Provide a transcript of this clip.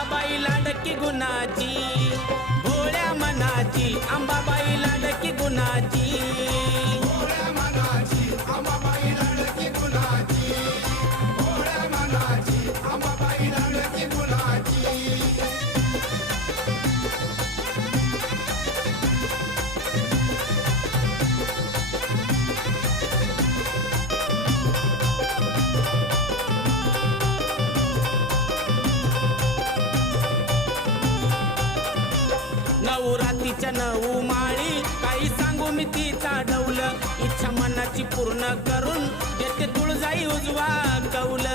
अंबाबाई लाडकी गुणाची, भोळ्या मनाची अंबाबाई लाडकी गुणाची, भोळ्या मनाची अंबाबाई लाडकी गुणाची, भोळ्या मनाची अंबाबाई लाडकी गुणाची. नवरात्रीच्या 9 माळी काही सांगू मी तिचा डौल, इच्छा मनाची पूर्ण करून देते तुळजाई उजवा कौल.